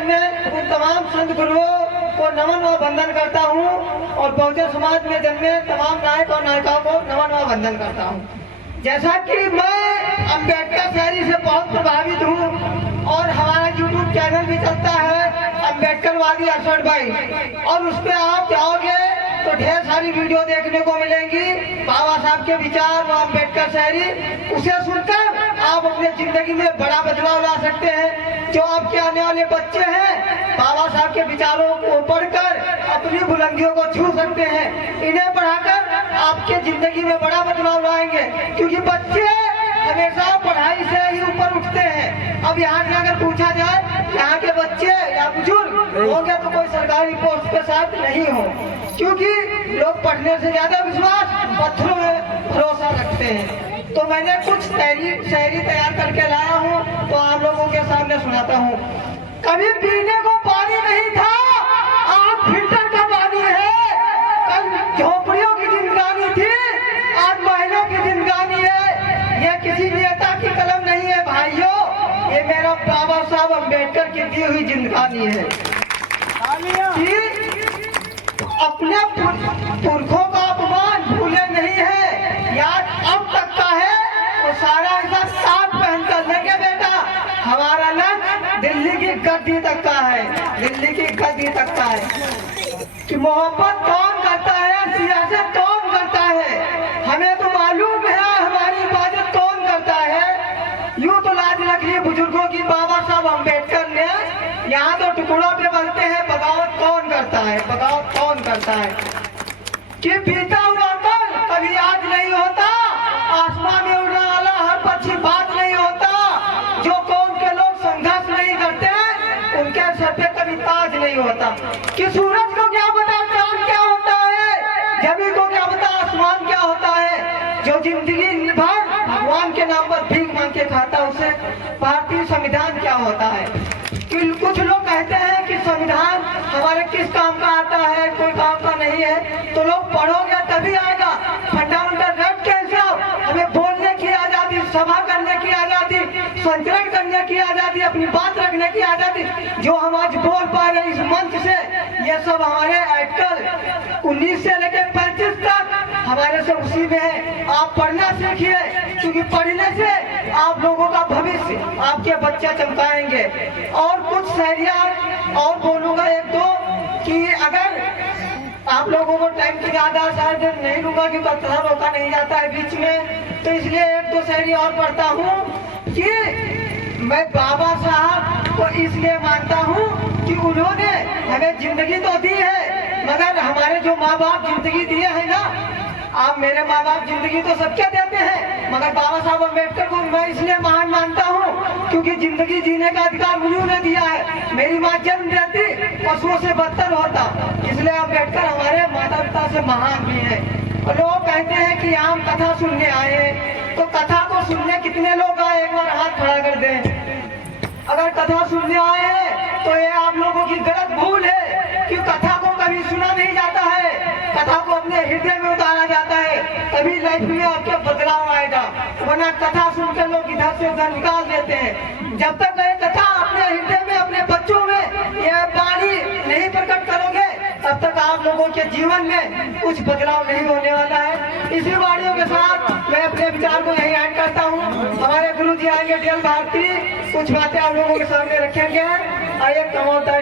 नमन में उन तमाम संत गुरुओं को नमन व वंदन करता हूँ और बहुजन समाज में जन्मे तमाम नायक और नायिकाओं को नमन व वंदन करता हूँ। जैसा कि मैं अम्बेडकर शायरी से बहुत प्रभावित हूँ और हमारा यूट्यूब चैनल भी चलता है अम्बेडकरवादी अरशद भाई, और उस पर आप जाओगे तो ढेर सारी वीडियो देखने को मिलेंगी बाबा साहब के विचार व अम्बेडकर शायरी। उसे सुनकर आप अपने जिंदगी में बड़ा बदलाव ला सकते हैं। जो आपके आने वाले बच्चे हैं बाबा साहब के विचारों को पढ़कर अपनी बुलंदियों को छू सकते हैं। इन्हें पढ़ाकर आपके जिंदगी में बड़ा बदलाव लाएंगे, क्योंकि बच्चे हमेशा पढ़ाई से ही ऊपर उठते हैं। अब यहाँ से अगर पूछा जाए यहाँ के बच्चे या बुजुर्ग होंगे तो कोई सरकारी पोस्ट पे शायद नहीं हो, क्योंकि लोग पढ़ने से ज्यादा विश्वास पत्थरों में भरोसा रखते हैं। तो मैंने कुछ शायरी तैयार करके लाया हूँ, तो आप लोगों के सामने सुनाता हूँ। कभी पीने को पानी नहीं था, आज फिल्टर का पानी है। कल झोपड़ियों की जिंदगानी थी, आज महलों की जिंदगानी है। यह किसी नेता की कलम नहीं है भाइयों, ये मेरा बाबा साहब अम्बेडकर की दी हुई जिंदगानी है। अपने पुरखों का अपमान भूले नहीं है, याद अब तक का है तो सारा हिसाब साथ पहन कर लेंगे बेटा। हमारा लक्ष्य दिल्ली की गद्दी तक का है, दिल्ली की गद्दी तक का है। कि मोहब्बत कौन करता है, सियासत कौन करता है, हमें तो मालूम है हमारी हिफाजत कौन करता है। यूं तो लाज रख ली बुजुर्गों की बाबा साहब अम्बेडकर ने, यहाँ तो टुकड़ों पे बनते हैं बगावत कौन करता है, बगावत कौन करता है। कि बीता हुआ कल कभी आज नहीं होता, आसमान में उड़ने वाला हर पक्षी बात नहीं होता। जो कौम के लोग संघर्ष नहीं करते उनके सर पे कभी ताज नहीं होता। कि सूरज को क्या पता चांद क्या होता है, जमीन को क्या पता आसमान क्या होता है। जो जिंदगी भर भगवान के नाम पर भीख मांग के खाता उसे भारतीय संविधान क्या होता है। कि कुछ लोग कहते हैं कि संविधान हमारे किस काम का आता है, कोई काम का नहीं है। तो लोग पढ़ोगे तभी आएगा। फंडामेंटल राइट के हिसाब हमें बोलने की आजादी, सभा करने की आजादी, संचरण करने की आजादी, अपनी बात रखने की आजादी, जो हम आज बोल पा रहे इस मंच से, ये सब हमारे आर्टिकल 19 से लेकर 35 तक हमारे से उसी में है। आप पढ़ना सीखिए, क्योंकि पढ़ने से आप लोगों का भविष्य आपके बच्चे चमकाएंगे। और कुछ शायरियाँ और बोलूंगा एक दो, कि अगर आप लोगों को टाइम की ज्यादा शायद नहीं लूंगा क्योंकि कथा रोका नहीं जाता है बीच में, तो इसलिए एक दो शायरी और पढ़ता हूँ। कि मैं बाबा साहब को इसलिए मानता हूँ कि उन्होंने हमें जिंदगी तो दी है, मगर हमारे जो माँ बाप जिंदगी दिए हैं ना, आप मेरे माँ बाप जिंदगी तो सबके देते हैं, मगर बाबा साहब अम्बेडकर को मैं इसलिए महान मानता हूँ क्योंकि जिंदगी जीने का अधिकार उन्होंने दिया है। मेरी माँ जन्म देती पशुओं से बदतर होता, इसलिए अम्बेडकर हमारे माता पिता से महान भी है। और लोग कहते हैं कि हम कथा सुनने आए, तो कथा को सुनने कितने लोग आए, एक बार हाथ खड़ा कर दें। अगर कथा सुनने आए हैं तो ये आप लोगों की गलत भूल है कि कथा को कभी सुना नहीं जाता है, कथा को अपने हृदय में उतारा जाता है, तभी लाइफ में आपके बदलाव आएगा। वरना कथा सुनकर लोग इधर से उधर निकाल देते हैं। जब तक ये कथा अपने हृदय में, अपने बच्चों में ये वाणी नहीं प्रकट करोगे, तब तक आप लोगों के जीवन में कुछ बदलाव नहीं होने वाला है। इसी वाणियों के साथ मैं अपने विचार को यही ऐड करता हूँ। हमारे गुरु जी आएंगे DL भारती, कुछ बातें आप लोगों के सामने रखेंगे। आइए कमोता